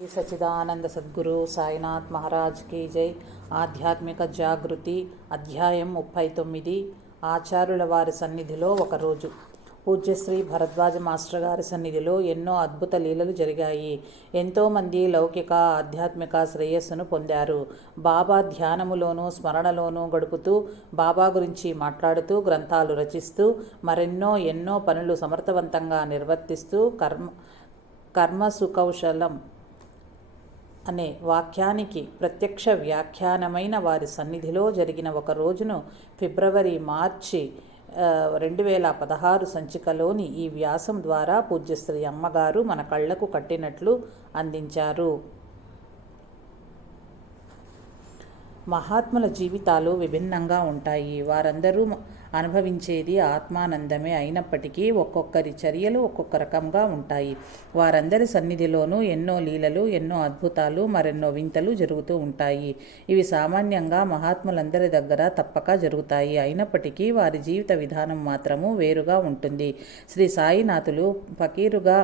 Shri Sachchidananda Sadhguru Sainath Maharaj key జై. ఆధ్యాత్మిక జాగృతి అధ్యాయం 39. ఆచార్యుల వారి సన్నిధిలో ఒకరోజు. పూజ్యశ్రీ భరద్వాజ మాస్టర్ గారి సన్నిధిలో ఎన్నో అద్భుత లీలలు జరిగాయి. ఎంతోమంది లౌకిక ఆధ్యాత్మిక శ్రేయస్సును పొందారు. బాబా ధ్యానములోనూ స్మరణలోనూ గడుపుతూ, బాబా గురించి మాట్లాడుతూ, గ్రంథాలు రచిస్తూ, ఎన్నో పనులు సమర్థవంతంగా నిర్వర్తిస్తూ కర్మ సుకౌశలం అనే వాక్యానికి ప్రత్యక్ష వ్యాఖ్యానమైన వారి సన్నిధిలో జరిగిన ఒక రోజును మార్చి 2016 సంచికలోని ఈ వ్యాసం ద్వారా పూజ్యశ్రీ అమ్మగారు మన కళ్లకు కట్టినట్లు అందించారు. మహాత్ముల జీవితాలు విభిన్నంగా ఉంటాయి. వారందరూ అనుభవించేది ఆత్మానందమే అయినప్పటికీ ఒక్కొక్కరి చర్యలు ఒక్కొక్క రకంగా ఉంటాయి. వారందరి సన్నిధిలోనూ ఎన్నో లీలలు, ఎన్నో అద్భుతాలు, మరెన్నో వింతలు జరుగుతూ ఉంటాయి. ఇవి సామాన్యంగా మహాత్ములందరి దగ్గర తప్పక జరుగుతాయి. అయినప్పటికీ వారి జీవిత విధానం మాత్రము వేరుగా ఉంటుంది. శ్రీ సాయినాథులు ఫకీరులా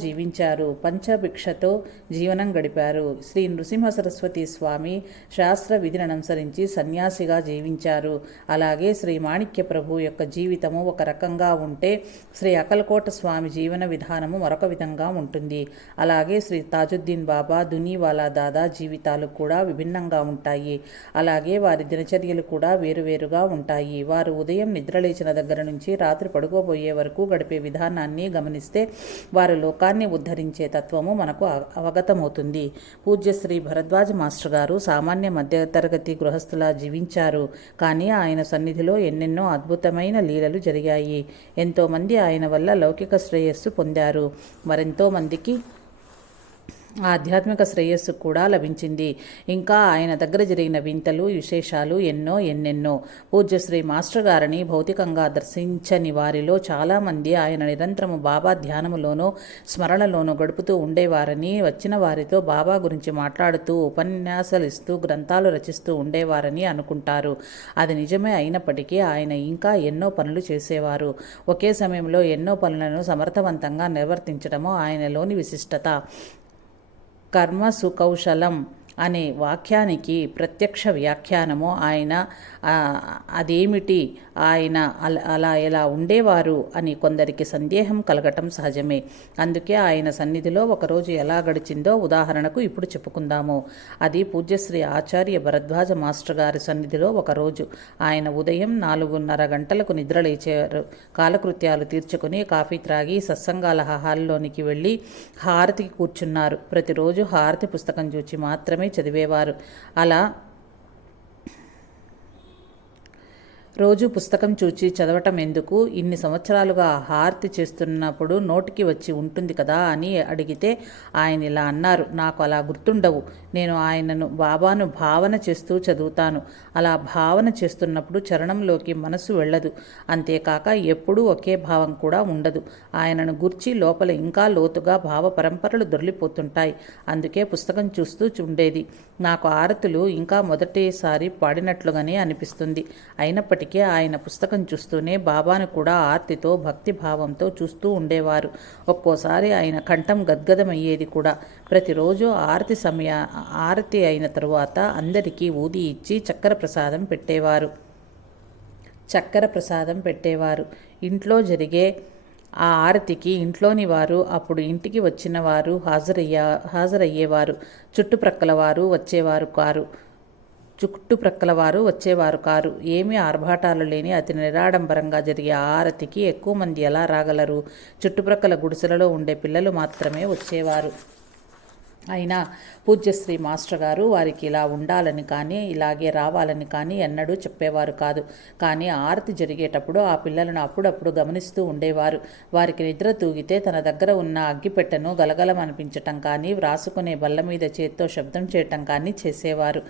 జీవించారు. పంచభిక్షతో జీవనం గడిపారు. శ్రీ నృసింహ సరస్వతి స్వామి శాస్త్ర విధిని అనుసరించి సన్యాసిగా జీవించారు. అలాగే శ్రీ మాణిక్య ప్రభు యొక్క జీవితము ఒక రకంగా ఉంటే, శ్రీ అకల్కోట స్వామి జీవన విధానము మరొక విధంగా ఉంటుంది. అలాగే శ్రీ తాజుద్దీన్ బాబా, దునీవాలా దాదా జీవితాలు కూడా విభిన్నంగా ఉంటాయి. అలాగే వారి దినచర్యలు కూడా వేరువేరుగా ఉంటాయి. వారు ఉదయం నిద్రలేచిన దగ్గర నుంచి రాత్రి పడుకోబోయే వరకు గడిపే విధానాన్ని గమనిస్తే వారు లోకాన్ని ఉద్ధరించే తత్వము మనకు అవగతమవుతుంది. పూజ్యశ్రీ భరద్వాజ మాస్టర్ గారు సామాన్య మధ్యతరగతి గృహస్థులా జీవించారు. కానీ ఆయన సన్నిధిలో ఎన్నెన్నో అద్భుతమైన లీలలు జరిగాయి. ఎంతోమంది ఆయన వల్ల లౌకిక శ్రేయస్సు పొందారు. మరెంతో మందికి ఆధ్యాత్మిక శ్రేయస్సు కూడా లభించింది. ఇంకా ఆయన దగ్గర జరిగిన వింతలు, విశేషాలు ఎన్నెన్నో. పూజ్యశ్రీ మాస్టర్ గారిని భౌతికంగా దర్శించని వారిలో చాలామంది ఆయన నిరంతరము బాబా ధ్యానములోనూ స్మరణలోనూ గడుపుతూ ఉండేవారని, వచ్చిన వారితో బాబా గురించి మాట్లాడుతూ, ఉపన్యాసాలిస్తూ, గ్రంథాలు రచిస్తూ ఉండేవారని అనుకుంటారు. అది నిజమే అయినప్పటికీ ఆయన ఇంకా ఎన్నో పనులు చేసేవారు. ఒకే సమయంలో ఎన్నో పనులను సమర్థవంతంగా నిర్వర్తించడము ఆయనలోని విశిష్టత. కర్మ సుకౌశలం అనే వాక్యానికి ప్రత్యక్ష వ్యాఖ్యానము అదేమిటి, ఆయన అలా ఎలా ఉండేవారు అని కొందరికి సందేహం కలగటం సహజమే. అందుకే ఆయన సన్నిధిలో ఒకరోజు ఎలా గడిచిందో ఉదాహరణకు ఇప్పుడు చెప్పుకుందాము. అది పూజ్యశ్రీ ఆచార్య భరద్వాజ మాస్టర్ గారి సన్నిధిలో ఒకరోజు. ఆయన ఉదయం 4:30 గంటలకు నిద్రలేచారు. కాలకృత్యాలు తీర్చుకుని కాఫీ త్రాగి సత్సంగాల హాల్లోనికి వెళ్ళి హారతికి కూర్చున్నారు. ప్రతిరోజు హారతి పుస్తకం చూచి మాత్రమే చదివేవారు. అలా రోజు పుస్తకం చూచి చదవటం ఎందుకు, ఇన్ని సంవత్సరాలుగా హారతి చేస్తున్నప్పుడు నోటికి వచ్చి ఉంటుంది కదా అని అడిగితే ఆయన ఇలా అన్నారు, నాకు అలా గుర్తుండవు. నేను బాబాను భావన చేస్తూ చదువుతాను. అలా భావన చేస్తున్నప్పుడు చరణంలోకి మనసు వెళ్ళదు. అంతేకాక ఎప్పుడూ ఒకే భావం కూడా ఉండదు. ఆయనను గుర్చి లోపల ఇంకా లోతుగా భావ పరంపరలు దొర్లిపోతుంటాయి. అందుకే పుస్తకం చూస్తూ ఉండేది. నాకు ఆరతులు ఇంకా మొదటిసారి పాడినట్లుగానే అనిపిస్తుంది. అయినప్పటికీ ఆయన పుస్తకం చూస్తూనే బాబాను కూడా ఆర్తితో, భక్తి భావంతో చూస్తూ ఉండేవారు. ఒక్కోసారి ఆయన కంఠం గద్గదమయ్యేది కూడా. ప్రతిరోజు ఆరతి అయిన తరువాత అందరికీ ఊది ఇచ్చి చక్కెర ప్రసాదం పెట్టేవారు. ఇంట్లో జరిగే ఆ ఆరతికి ఇంట్లోని వారు, అప్పుడు ఇంటికి వచ్చిన వారు హాజరయ్యేవారు. చుట్టుప్రక్కల వారు వచ్చేవారు కారు. ఏమీ ఆర్భాటాలు లేని అతి నిరాడంబరంగా జరిగే ఆరతికి ఎక్కువ మంది ఎలా రాగలరు? చుట్టుప్రక్కల గుడిసెలలో ఉండే పిల్లలు మాత్రమే వచ్చేవారు. అయినా పూజ్యశ్రీ మాస్టర్ గారు వారికి ఇలా ఉండాలని కానీ, ఇలాగే రావాలని కానీ ఎన్నడూ చెప్పేవారు కాదు. కానీ ఆరతి జరిగేటప్పుడు ఆ పిల్లలను అప్పుడప్పుడు గమనిస్తూ ఉండేవారు. వారికి నిద్ర తూగితే తన దగ్గర ఉన్న అగ్గిపెట్టెను గలగలమనిపించటం కానీ, వ్రాసుకునే బల్ల మీద చేత్తో శబ్దం చేయటం కానీ చేసేవారు.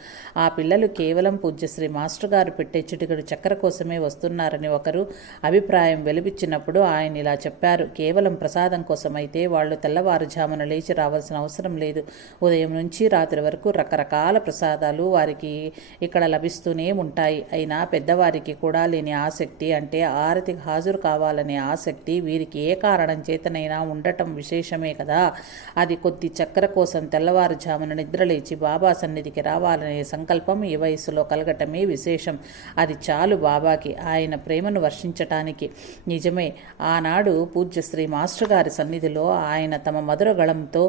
ఆ పిల్లలు కేవలం పూజ్యశ్రీ మాస్టర్ గారు పెట్టే చిటికెడు చక్కెర కోసమే వస్తున్నారని ఒకరు అభిప్రాయం వెలిపించినప్పుడు ఆయన ఇలా చెప్పారు, కేవలం ప్రసాదం కోసమైతే వాళ్ళు తెల్లవారుజామున లేచి రావాల్సిన అవసరం లేదు. లేదు. ఉదయం నుంచి రాత్రి వరకు రకరకాల ప్రసాదాలు వారికి ఇక్కడ లభిస్తూనే ఉంటాయి. అయినా పెద్దవారికి కూడా లేని ఆసక్తి, అంటే ఆరతికి హాజరు కావాలనే ఆసక్తి వీరికి ఏ కారణం చేతనైనా ఉండటం విశేషమే కదా. అది కొద్ది చక్కెర కోసం తెల్లవారుజామున నిద్రలేచి బాబా సన్నిధికి రావాలనే సంకల్పం ఈ వయసులో కలగటమే విశేషం. అది చాలు బాబాకి ఆయన ప్రేమను వర్షించటానికి. నిజమే, ఆనాడు పూజ్య శ్రీ మాస్టర్ గారి సన్నిధిలో ఆయన తమ మధుర గళంతో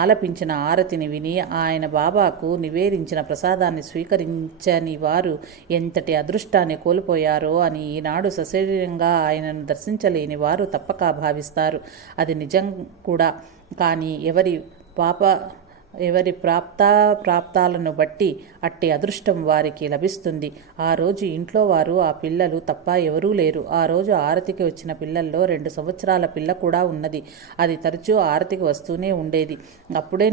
ఆలపించిన ఆరతిని విని ఆయన బాబాకు నివేదించిన ప్రసాదాన్ని స్వీకరించని వారు ఎంతటి అదృష్టాన్ని కోల్పోయారో అని ఈనాడు సశరీరంగా ఆయనను దర్శించలేని వారు తప్పక భావిస్తారు. అది నిజం కూడా. కానీ ఎవరి ప్రాప్తాలను బట్టి అట్టి అదృష్టం వారికి లభిస్తుంది. ఆ రోజు ఇంట్లో వారు ఆ పిల్లలు తప్ప ఎవరూ లేరు. ఆ రోజు ఆరతికి వచ్చిన పిల్లల్లో 2 సంవత్సరాల పిల్ల కూడా ఉన్నది. అది తరచూ ఆరతికి వస్తూనే ఉండేది. అప్పుడే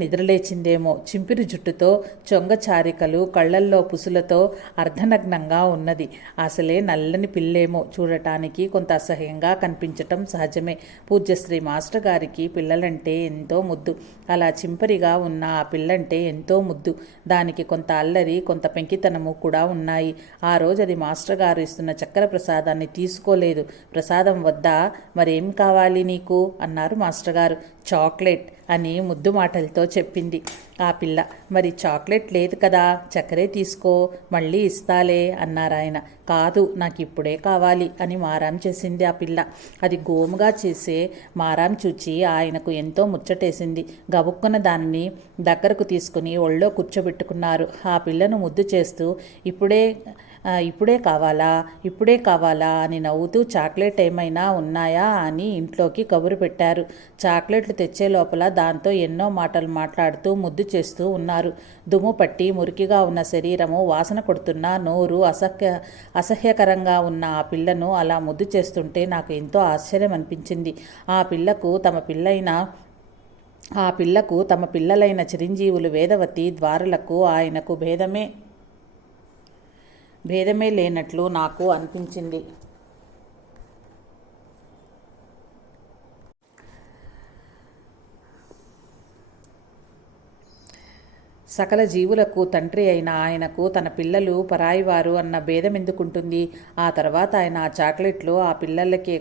నిద్రలేచిందేమో. చింపిరి జుట్టుతో, చొంగచారికలు, కళ్ళల్లో పుసులతో అర్ధనగ్నంగా ఉన్నది. అసలే నల్లని పిల్లేమో. చూడటానికి కొంత అసహ్యంగా కనిపించటం సహజమే. పూజ్యశ్రీ మాస్టర్ గారికి పిల్లలంటే ఎంతో ముద్దు. అలా చింపరిగా ఉన్న ఆ పిల్లంటే ఎంతో ముద్దు. దానికి కొంత అల్లరి, కొంత పెంకితనము కూడా ఉన్నాయి. ఆ రోజు అది మాస్టర్ గారు ఇస్తున్న చక్కెర ప్రసాదాన్ని తీసుకోలేదు. ప్రసాదం వద్దా? మరేం కావాలి నీకు అన్నారు మాస్టర్ గారు. చాక్లెట్ అని ముద్దు మాటలతో చెప్పింది ఆ పిల్ల. మరి చాక్లెట్ లేదు కదా, చక్కెరే తీసుకో, మళ్ళీ ఇస్తాలే అన్నారాయన. కాదు, నాకు ఇప్పుడే కావాలి అని మారాం చేసింది ఆ పిల్ల. అది గోముగా చేసే మారాం చూచి ఆయనకు ఎంతో ముచ్చటేసింది. గబుక్కున దాన్ని దగ్గరకు తీసుకుని ఒళ్ళో కూర్చోబెట్టుకున్నారు. ఆ పిల్లను ముద్దు చేస్తూ ఇప్పుడే కావాలా అని నవ్వుతూ చాక్లెట్ ఏమైనా ఉన్నాయా అని ఇంట్లోకి కబురు పెట్టారు. చాక్లెట్లు తెచ్చే లోపల దాంతో ఎన్నో మాటలు మాట్లాడుతూ ముద్దు చేస్తూ ఉన్నారు. దుమ్ము పట్టి మురికిగా ఉన్న శరీరము, వాసన కొడుతున్న నోరు, అసహ్యకరంగా ఉన్న ఆ పిల్లను అలా ముద్దు చేస్తుంటే నాకు ఎంతో ఆశ్చర్యం అనిపించింది. ఆ పిల్లకు తమ పిల్లలైన చిరంజీవులు వేదవతి, ద్వారలకు ఆయనకు భేదమే లేనట్లు నాకు అనిపించింది. సకల జీవులకు తండ్రి అయిన ఆయనకు తన పిల్లలు పరాయివారు అన్న భేదం ఎందుకుంటుంది? ఆ తర్వాత ఆయన ఆ చాక్లెట్లు ఆ పిల్లకే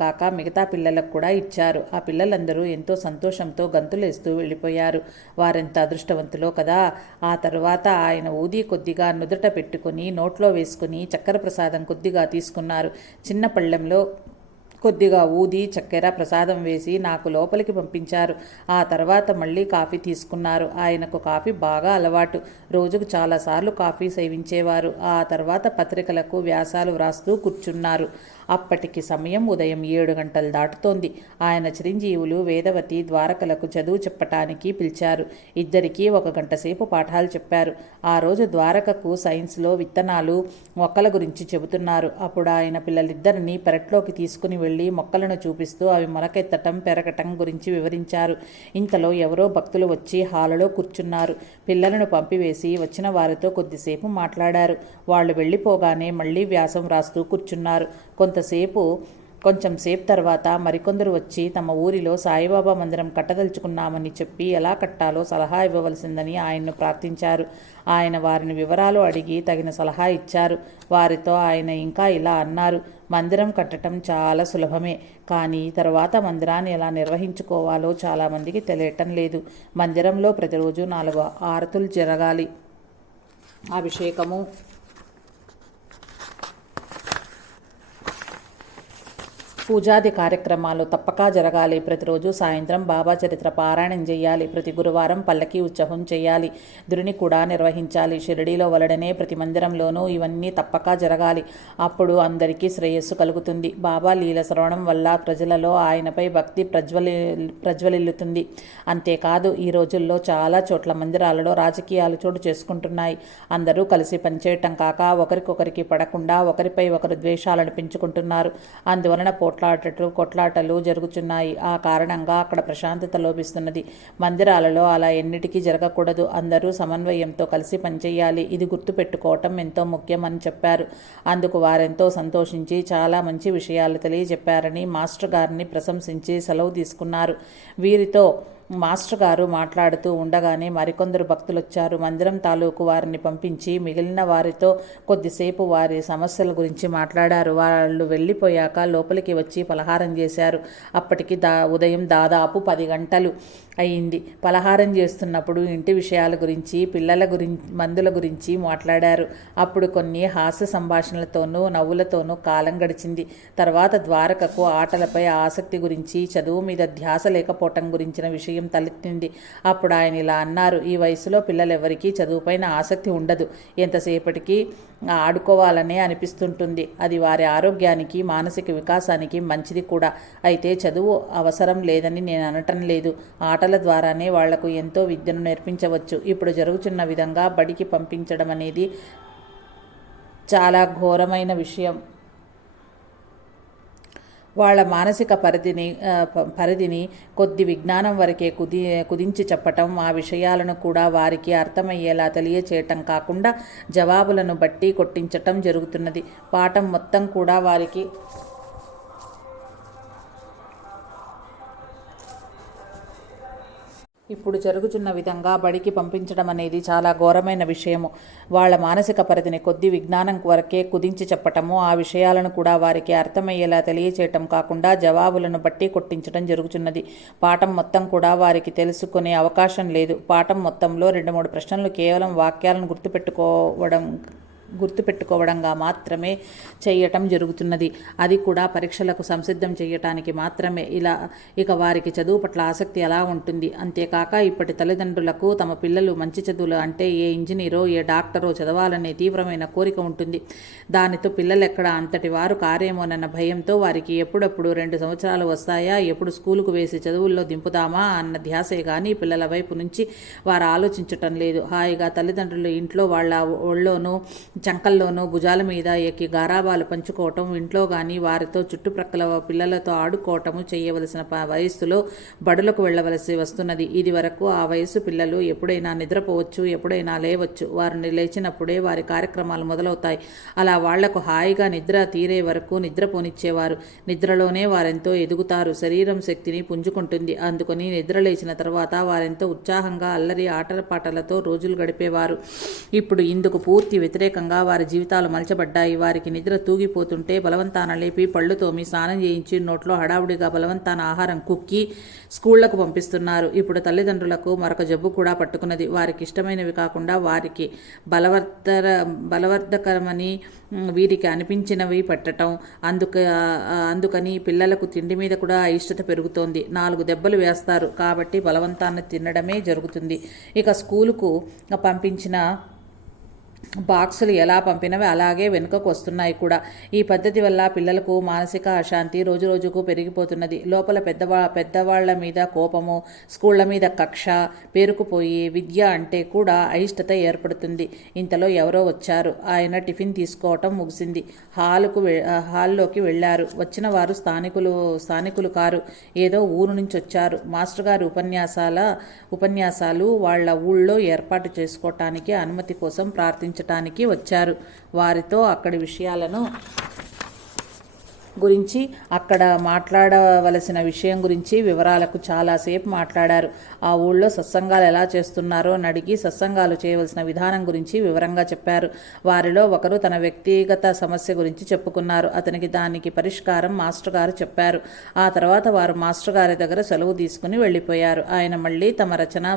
కాక మిగతా పిల్లలకు కూడా ఇచ్చారు. ఆ పిల్లలందరూ ఎంతో సంతోషంతో గంతులేస్తూ వెళ్ళిపోయారు. వారెంత అదృష్టవంతులో కదా. ఆ తర్వాత ఆయన ఊది కొద్దిగా నుదుట పెట్టుకుని నోట్లో వేసుకుని చక్కెర ప్రసాదం కొద్దిగా తీసుకున్నారు. చిన్న పళ్ళెంలో కొద్దిగా ఊది చక్కెర ప్రసాదం వేసి నాకు లోపలికి పంపించారు. ఆ తర్వాత మళ్ళీ కాఫీ తీసుకున్నారు. ఆయనకు కాఫీ బాగా అలవాటు. రోజుకు చాలాసార్లు కాఫీ సేవించేవారు. ఆ తర్వాత పత్రికలకు వ్యాసాలు వ్రాస్తూ కూర్చున్నారు. అప్పటికి సమయం ఉదయం 7 గంటలు దాటుతోంది. ఆయన చిరంజీవులు వేదవతి, ద్వారకలకు చదువు చెప్పటానికి పిలిచారు. ఇద్దరికీ 1 గంట సేపు పాఠాలు చెప్పారు. ఆ రోజు ద్వారకకు సైన్స్లో విత్తనాలు, మొక్కల గురించి చెబుతున్నారు. అప్పుడు ఆయన పిల్లలిద్దరినీ పెరట్లోకి తీసుకుని వెళ్ళి మొక్కలను చూపిస్తూ అవి మొలకెత్తటం, పెరగటం గురించి వివరించారు. ఇంతలో ఎవరో భక్తులు వచ్చి హాలులో కూర్చున్నారు. పిల్లలను పంపివేసి వచ్చిన వారితో కొద్దిసేపు మాట్లాడారు. వాళ్ళు వెళ్ళిపోగానే మళ్ళీ వ్యాసం రాస్తూ కూర్చున్నారు. కొంచెం సేపు తర్వాత మరికొందరు వచ్చి తమ ఊరిలో సాయిబాబా మందిరం కట్టదలుచుకున్నామని చెప్పి ఎలా కట్టాలో సలహా ఇవ్వవలసిందని ఆయన్ను ప్రార్థించారు. ఆయన వారిని వివరాలు అడిగి తగిన సలహా ఇచ్చారు. వారితో ఆయన ఇంకా ఇలా అన్నారు. మందిరం కట్టడం చాలా సులభమే, కానీ తర్వాత మందిరాన్ని ఎలా నిర్వహించుకోవాలో చాలామందికి తెలియటం లేదు. మందిరంలో ప్రతిరోజు 4 ఆరతులు జరగాలి. అభిషేకము, పూజాది కార్యక్రమాలు తప్పక జరగాలి. ప్రతిరోజు సాయంత్రం బాబా చరిత్ర పారాయణం చేయాలి. ప్రతి గురువారం పల్లకి ఉత్సవం చేయాలి. దురిని కూడా నిర్వహించాలి. షిరిడీలో వలడనే ప్రతి మందిరంలోనూ ఇవన్నీ తప్పక జరగాలి. అప్పుడు అందరికీ శ్రేయస్సు కలుగుతుంది. బాబా లీల శ్రవణం వల్ల ప్రజలలో ఆయనపై భక్తి ప్రజ్వలిల్లుతుంది. అంతేకాదు, ఈ రోజుల్లో చాలా చోట్ల మందిరాలలో రాజకీయాలు చోటు చేసుకుంటున్నాయి. అందరూ కలిసి పనిచేయటం కాక ఒకరికొకరికి పడకుండా ఒకరిపై ఒకరు ద్వేషాలను పెంచుకుంటున్నారు. అందువలన కొట్లాటలు జరుగుతున్నాయి. ఆ కారణంగా అక్కడ ప్రశాంతత లోపిస్తున్నది. మందిరాలలో అలా ఎన్నిటికీ జరగకూడదు. అందరూ సమన్వయంతో కలిసి పనిచేయాలి. ఇది గుర్తుపెట్టుకోవటం ఎంతో ముఖ్యం అని చెప్పారు. అందుకు వారెంతో సంతోషించి చాలా మంచి విషయాలు తెలియజెప్పారని మాస్టర్ గారిని ప్రశంసించి సెలవు తీసుకున్నారు. వీరితో మాస్టర్ గారు మాట్లాడుతూ ఉండగానే మరికొందరు భక్తులొచ్చారు. మందిరం తాలూకు వారిని పంపించి మిగిలిన వారితో కొద్దిసేపు వారి సమస్యల గురించి మాట్లాడారు. వాళ్ళు వెళ్ళిపోయాక లోపలికి వచ్చి పలహారం చేశారు. అప్పటికి ఉదయం దాదాపు 10 గంటలు అయింది. పలహారం చేస్తున్నప్పుడు ఇంటి విషయాల గురించి, పిల్లల మందుల గురించి మాట్లాడారు. అప్పుడు కొన్ని హాస్య సంభాషణలతోనూ నవ్వులతోనూ కాలం గడిచింది. తర్వాత ద్వారకకు ఆటలపై ఆసక్తి గురించి, చదువు మీద ధ్యాస లేకపోవటం గురించిన విషయం తలెత్తింది. అప్పుడు ఆయన ఇలా అన్నారు: ఈ వయసులో పిల్లలెవరికీ చదువుపైన ఆసక్తి ఉండదు. ఎంతసేపటికి ఆడుకోవాలనే అనిపిస్తుంటుంది. అది వారి ఆరోగ్యానికి, మానసిక వికాసానికి మంచిది కూడా. అయితే చదువు అవసరం లేదని నేను అనటం లేదు. ఆటల ద్వారానే వాళ్లకు ఎంతో విద్యను నేర్పించవచ్చు. ఇప్పుడు జరుగుతున్న విధంగా బడికి పంపించడం అనేది చాలా ఘోరమైన విషయం. వాళ్ళ మానసిక పరిధిని కొద్ది విజ్ఞానం వరకే కుదించి చెప్పటం, ఆ విషయాలను కూడా వారికి అర్థమయ్యేలా తెలియచేయటం కాకుండా జవాబులను బట్టి కొట్టించటం జరుగుతున్నది. పాఠం మొత్తం కూడా వారికి ఇప్పుడు జరుగుతున్న విధంగా బడికి పంపించడం అనేది చాలా ఘోరమైన విషయము. వాళ్ళ మానసిక పరిధిని కొద్ది విజ్ఞానం వరకే కుదించి చెప్పటము, ఆ విషయాలను కూడా వారికి అర్థమయ్యేలా తెలియచేయటం కాకుండా జవాబులను బట్టి కొట్టించడం జరుగుతున్నది. పాఠం మొత్తం కూడా వారికి తెలుసుకునే అవకాశం లేదు. పాఠం మొత్తంలో 2-3 ప్రశ్నలు కేవలం వాక్యాలను గుర్తుపెట్టుకోవడంగా మాత్రమే చేయటం జరుగుతున్నది. అది కూడా పరీక్షలకు సంసిద్ధం చేయటానికి మాత్రమే. ఇక వారికి చదువు పట్ల ఆసక్తి ఎలా ఉంటుంది? అంతేకాక ఇప్పటి తల్లిదండ్రులకు తమ పిల్లలు మంచి చదువులు అంటే ఏ ఇంజనీరో, ఏ డాక్టరో చదవాలనే తీవ్రమైన కోరిక ఉంటుంది. దానితో పిల్లలెక్కడ అంతటి వారు కారేమోనన్న భయంతో వారికి ఎప్పుడప్పుడు 2 సంవత్సరాలు వస్తాయా, ఎప్పుడు స్కూలుకు వేసి చదువుల్లో దింపుదామా అన్న ధ్యాసే కానీ పిల్లల వైపు నుంచి వారు ఆలోచించటం లేదు. హాయిగా తల్లిదండ్రులు ఇంట్లో వాళ్ళ ఒళ్ళోనూ చంకల్లోనూ భుజాల మీద ఎక్కి గారాబాలు పంచుకోవటం, ఇంట్లో కానీ వారితో చుట్టుప్రక్కల పిల్లలతో ఆడుకోవటము చేయవలసిన వయస్సులో బడులకు వెళ్ళవలసి వస్తున్నది. ఇది వరకు ఆ వయసు పిల్లలు ఎప్పుడైనా నిద్రపోవచ్చు, ఎప్పుడైనా లేవచ్చు. వారు లేచినప్పుడే వారి కార్యక్రమాలు మొదలవుతాయి. అలా వాళ్లకు హాయిగా నిద్ర తీరే వరకు నిద్రపోనిచ్చేవారు. నిద్రలోనే వారెంతో ఎదుగుతారు, శరీరం శక్తిని పుంజుకుంటుంది. అందుకని నిద్ర లేచిన తర్వాత వారెంతో ఉత్సాహంగా అల్లరి ఆటపాటలతో రోజులు గడిపేవారు. ఇప్పుడు ఇందుకు పూర్తి వ్యతిరేకంగా వారి జీవితాలు మలచబడ్డాయి. వారికి నిద్ర తూగిపోతుంటే బలవంతాన లేపి పళ్ళు తోమి స్నానం చేయించి నోట్లో హడావుడిగా బలవంతాన ఆహారం కుక్కి స్కూళ్లకు పంపిస్తున్నారు. ఇప్పుడు తల్లిదండ్రులకు మరొక జబ్బు కూడా పట్టుకున్నది. వారికి ఇష్టమైనవి కాకుండా వారికి బలవర్ధకరమని వీరికి అనిపించినవి పెట్టడం. అందుకని పిల్లలకు తిండి మీద కూడా అయిష్టత పెరుగుతోంది. 4 దెబ్బలు వేస్తారు కాబట్టి బలవంతాన్ని తినడమే జరుగుతుంది. ఇక స్కూలుకు పంపించిన బాక్సులు ఎలా పంపినవి అలాగే వెనుకకు వస్తున్నాయి కూడా. ఈ పద్ధతి వల్ల పిల్లలకు మానసిక అశాంతి రోజురోజుకు పెరిగిపోతున్నది. లోపల పెద్దవాళ్ల మీద కోపము, స్కూళ్ల మీద కక్ష పేరుకుపోయి విద్య అంటే కూడా అయిష్టత ఏర్పడుతుంది. ఇంతలో ఎవరో వచ్చారు. ఆయన టిఫిన్ తీసుకోవటం ముగిసింది. హాల్లోకి వెళ్లారు. వచ్చిన వారు స్థానికులు కారు, ఏదో ఊరు నుంచి వచ్చారు. మాస్టర్ గారు ఉపన్యాసాలు వాళ్ళ ఊళ్ళో ఏర్పాటు చేసుకోవటానికి అనుమతి కోసం ప్రార్థించటానికి వచ్చారు. వారితో అక్కడి విషయాలను గురించి, అక్కడ మాట్లాడవలసిన విషయం గురించి వివరాలకు చాలాసేపు మాట్లాడారు. ఆ ఊళ్ళో సత్సంగాలు ఎలా చేస్తున్నారో అని అడిగి సత్సంగాలు చేయవలసిన విధానం గురించి వివరంగా చెప్పారు. వారిలో ఒకరు తన వ్యక్తిగత సమస్య గురించి చెప్పుకున్నారు. అతనికి దానికి పరిష్కారం మాస్టర్ గారు చెప్పారు. ఆ తర్వాత వారు మాస్టర్ గారి దగ్గర సెలవు తీసుకుని వెళ్ళిపోయారు. ఆయన మళ్ళీ తమ రచనా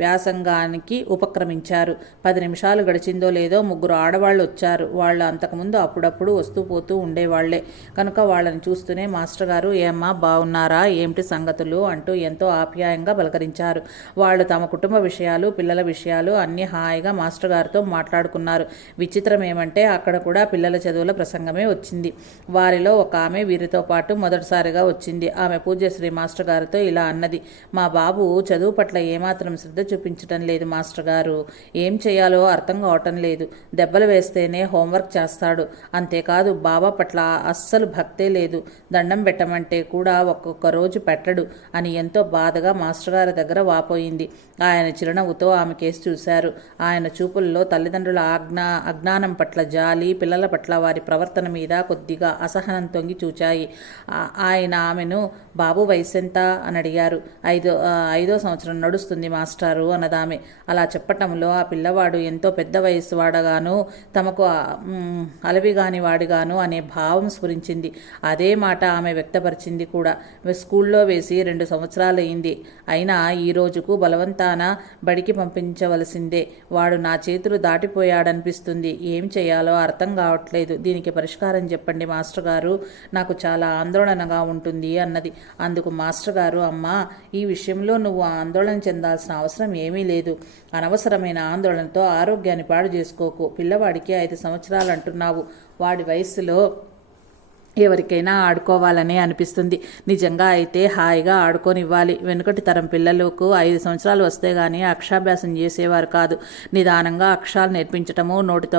వ్యాసంగానికి ఉపక్రమించారు. 10 నిమిషాలు గడిచిందో లేదో 3 ఆడవాళ్ళు వచ్చారు. వాళ్ళు అంతకుముందు అప్పుడప్పుడు వస్తూ పోతూ ఉండేవాళ్లే కనుక వాళ్ళని చూస్తూనే మాస్టర్ గారు ఏమ్మా బాగున్నారా, ఏమిటి సంగతులు అంటూ ఎంతో ఆప్యాయంగా పలకరించారు. వాళ్ళు తమ కుటుంబ విషయాలు, పిల్లల విషయాలు అన్నీ హాయిగా మాస్టర్ గారితో మాట్లాడుకున్నారు. విచిత్రం ఏమంటే అక్కడ కూడా పిల్లల చదువుల ప్రసంగమే వచ్చింది. వారిలో ఒక ఆమె వీరితో పాటు మొదటిసారిగా వచ్చింది. ఆమె పూజ్యశ్రీ మాస్టర్ గారితో ఇలా అన్నది: మా బాబు చదువు పట్ల ఏమాత్రం శ్రద్ధ చూపించటం లేదు మాస్టర్ గారు. ఏం చేయాలో అర్థం కావటం లేదు. దెబ్బలు వేస్తేనే హోంవర్క్ చేస్తాడు. అంతేకాదు బాబా పట్ల అస్సలు భక్తే లేదు. దండం పెట్టమంటే కూడా ఒక్కొక్క రోజు పెట్టడు అని ఎంతో బాధగా మాస్టర్ గారి దగ్గర వాపోయింది. ఆయన చిరునవ్వుతో ఆమె కేసు చూశారు. ఆయన చూపుల్లో తల్లిదండ్రుల అజ్ఞానం పట్ల జాలి, పిల్లల పట్ల వారి ప్రవర్తన మీద కొద్దిగా అసహనం తొంగి చూచాయి. ఆయన ఆమెను బాబు వయసెంత అని అడిగారు. ఐదో సంవత్సరం నడుస్తుంది మాస్టారు అన్నదామె. అలా చెప్పటంలో ఆ పిల్లవాడు ఎంతో పెద్ద వయసు వాడగాను, తమకు అలవిగాని వాడిగాను అనే భావం స్ఫురించింది. అదే మాట ఆమె వ్యక్తపరిచింది కూడా. స్కూల్లో వేసి 2 సంవత్సరాలయ్యింది. అయినా ఈ రోజుకు బలవంతాన బడికి పంపించవలసిందే. వాడు నా చేతులు దాటిపోయాడనిపిస్తుంది. ఏం చేయాలో అర్థం కావట్లేదు. దీనికి పరిష్కారం చెప్పండి మాస్టర్ గారు, నాకు చాలా ఆందోళనగా ఉంటుంది అన్నది. అందుకు మాస్టర్ గారు, అమ్మా, ఈ విషయంలో నువ్వు ఆందోళన చెందాల్సిన అవసరం ఏమీ లేదు. అనవసరమైన ఆందోళనతో ఆరోగ్యాన్ని పాడు చేసుకోకు. పిల్లవాడికి 5 సంవత్సరాలు అంటున్నావు. వాడి వయస్సులో ఎవరికైనా ఆడుకోవాలనే అనిపిస్తుంది. నిజంగా అయితే హాయిగా ఆడుకోనివ్వాలి. వెనుకటి తరం పిల్లలకు 5 సంవత్సరాలు వస్తే గానీ అక్షరాభ్యాసం చేసేవారు కాదు. నిదానంగా అక్షరాలు నేర్పించటము, నోటితో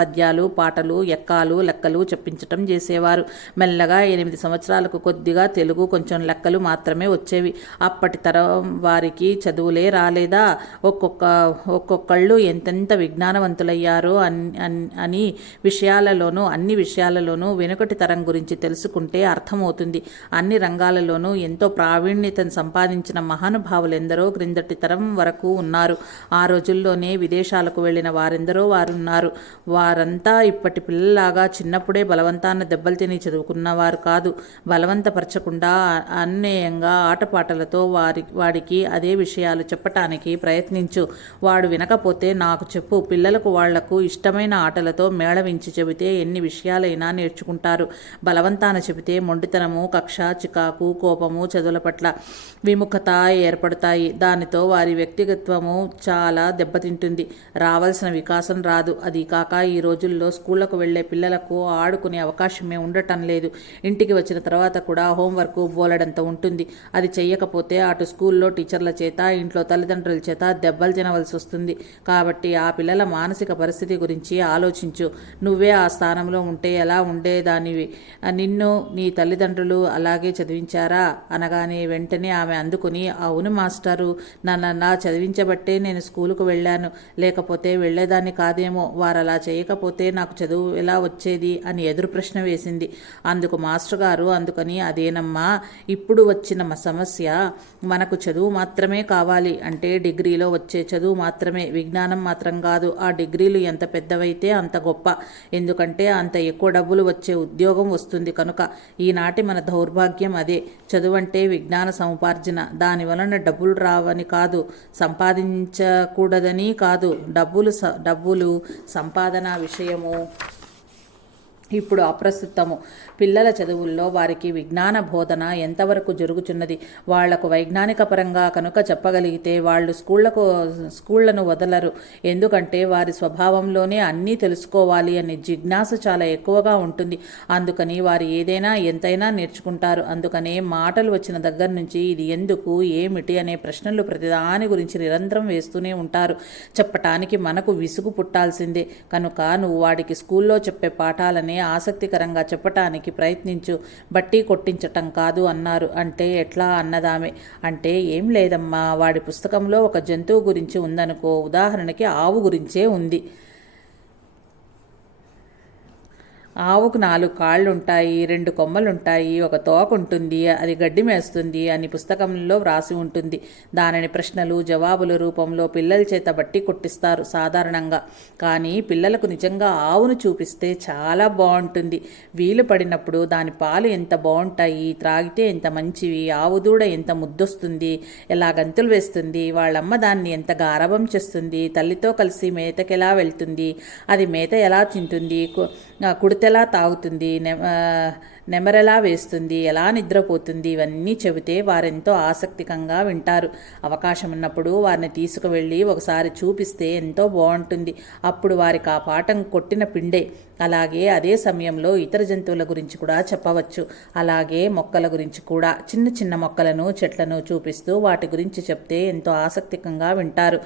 పద్యాలు, పాటలు, ఎక్కాలు, లెక్కలు చెప్పించటం చేసేవారు. మెల్లగా 8 సంవత్సరాలకు కొద్దిగా తెలుగు, కొంచెం లెక్కలు మాత్రమే వచ్చేవి. అప్పటి తరం వారికి చదువులే రాలేదా? ఒక్కొక్కళ్ళు ఎంతెంత విజ్ఞానవంతులయ్యారో అన్ని విషయాలలోనూ వెనుకటి తరం గురించి తెలుసుకుంటే అర్థమవుతుంది. అన్ని రంగాలలోనూ ఎంతో ప్రావీణ్యతను సంపాదించిన మహానుభావులు ఎందరో క్రిందటి తరం వరకు ఉన్నారు. ఆ రోజుల్లోనే విదేశాలకు వెళ్ళిన వారెందరో వారున్నారు. వారంతా ఇప్పటి పిల్లలాగా చిన్నప్పుడే బలవంతాన దెబ్బలు తిని చదువుకున్నవారు కాదు. బలవంతపరచకుండా అన్యాయంగా ఆటపాటలతో వాడికి అదే విషయాలు చెప్పటానికి ప్రయత్నించు. వాడు వినకపోతే నాకు చెప్పు. పిల్లలకు వాళ్లకు ఇష్టమైన ఆటలతో మేళవించి చెబితే ఎన్ని విషయాలైనా నేర్చుకుంటారు. బలవంతాన చెబితే మొండితనము, కక్ష, చికాకు, కోపము, చదువుల పట్ల విముఖత ఏర్పడతాయి. దానితో వారి వ్యక్తిగత్వము చాలా దెబ్బతింటుంది. రావాల్సిన వికాసం రాదు. అది కాక ఈ రోజుల్లో స్కూళ్లకు వెళ్లే పిల్లలకు ఆడుకునే అవకాశమే ఉండటం లేదు. ఇంటికి వచ్చిన తర్వాత కూడా హోంవర్క్ బోలెడంత ఉంటుంది. అది చెయ్యకపోతే అటు స్కూల్లో టీచర్ల చేత, ఇంట్లో తల్లిదండ్రుల చేత దెబ్బలు తినవలసి వస్తుంది. కాబట్టి ఆ పిల్లల మానసిక పరిస్థితి గురించి ఆలోచించు. నువ్వే ఆ స్థానంలో ఉంటే ఎలా ఉండేదానివి? నిన్ను నీ తల్లిదండ్రులు అలాగే చదివించారా అనగానే వెంటనే ఆమె అందుకుని, అవును మాస్టారు, నన్ను చదివించబట్టే నేను స్కూలుకు వెళ్ళాను. లేకపోతే వెళ్ళేదాన్ని కాదేమో. వారు అలా చేయకపోతే నాకు చదువు ఎలా వచ్చేది అని ఎదురు ప్రశ్న వేసింది. అందుకు మాస్టర్ గారు అందుకని, అదేనమ్మా, ఇప్పుడు వచ్చిన సమస్య. మనకు చదువు మాత్రమే కావాలి అంటే డిగ్రీలో వచ్చే చదువు మాత్రమే, విజ్ఞానం మాత్రం కాదు. ఆ డిగ్రీలు ఎంత పెద్దవైతే అంత గొప్ప. ఎందుకంటే అంత ఎక్కువ డబ్బులు వచ్చే ఉద్యోగం వస్తుంది కనుక. ఈనాటి మన దౌర్భాగ్యం అదే. చదువంటే విజ్ఞాన సముపార్జన. దాని వలన డబ్బులు రావని కాదు, సంపాదించకూడదని కాదు. డబ్బులు సంపాదన విషయము ఇప్పుడు అప్రస్తుతము. పిల్లల చదువుల్లో వారికి విజ్ఞాన బోధన ఎంతవరకు జరుగుతున్నది? వాళ్లకు వైజ్ఞానిక పరంగా కనుక చెప్పగలిగితే వాళ్ళు స్కూళ్లను వదలరు. ఎందుకంటే వారి స్వభావంలోనే అన్నీ తెలుసుకోవాలి అనే జిజ్ఞాస చాలా ఎక్కువగా ఉంటుంది. అందుకని వారు ఏదైనా ఎంతైనా నేర్చుకుంటారు. అందుకనే మాటలు వచ్చిన దగ్గర నుంచి ఇది ఎందుకు, ఏమిటి అనే ప్రశ్నలు ప్రతిదాని గురించి నిరంతరం వేస్తూనే ఉంటారు. చెప్పటానికి మనకు విసుగు పుట్టాల్సిందే. కనుక నువ్వు వాడికి స్కూల్లో చెప్పే పాఠాలనే ఆసక్తికరంగా చెప్పటానికి ప్రయత్నించు. బట్టి కొట్టించటం కాదు అన్నారు. అంటే ఎట్లా అన్నదామె. అంటే ఏం లేదమ్మా, వాడి పుస్తకంలో ఒక జంతువు గురించి ఉందనుకో. ఉదాహరణకి ఆవు గురించే ఉంది. ఆవుకు 4 కాళ్ళుంటాయి, 2 కొమ్మలుంటాయి, ఒక తోక ఉంటుంది, అది గడ్డి మేస్తుంది అని పుస్తకంలో వ్రాసి ఉంటుంది. దానిని ప్రశ్నలు జవాబుల రూపంలో పిల్లల చేత బట్టి కొట్టిస్తారు సాధారణంగా. కానీ పిల్లలకు నిజంగా ఆవును చూపిస్తే చాలా బాగుంటుంది. వీలు పడినప్పుడు దాని పాలు ఎంత బాగుంటాయి, త్రాగితే ఎంత మంచివి, ఆవు దూడ ఎంత ముద్దొస్తుంది, ఎలా గంతులు వేస్తుంది, వాళ్ళమ్మ దాన్ని ఎంత గారాబం చేస్తుంది, తల్లితో కలిసి మేతకెలా వెళ్తుంది, అది మేత ఎలా తింటుంది, కుడితెలా తాగుతుంది, నెమరెలా వేస్తుంది, ఎలా నిద్రపోతుంది, ఇవన్నీ చెబితే వారెంతో ఆసక్తికంగా వింటారు. అవకాశం ఉన్నప్పుడు వారిని తీసుకువెళ్ళి ఒకసారి చూపిస్తే ఎంతో బాగుంటుంది. అప్పుడు వారికి ఆ పాఠం కొట్టిన పిండే. అలాగే అదే సమయంలో ఇతర జంతువుల గురించి కూడా చెప్పవచ్చు. అలాగే మొక్కల గురించి కూడా చిన్న చిన్న మొక్కలను, చెట్లను చూపిస్తూ వాటి గురించి చెప్తే ఎంతో ఆసక్తికంగా వింటారు.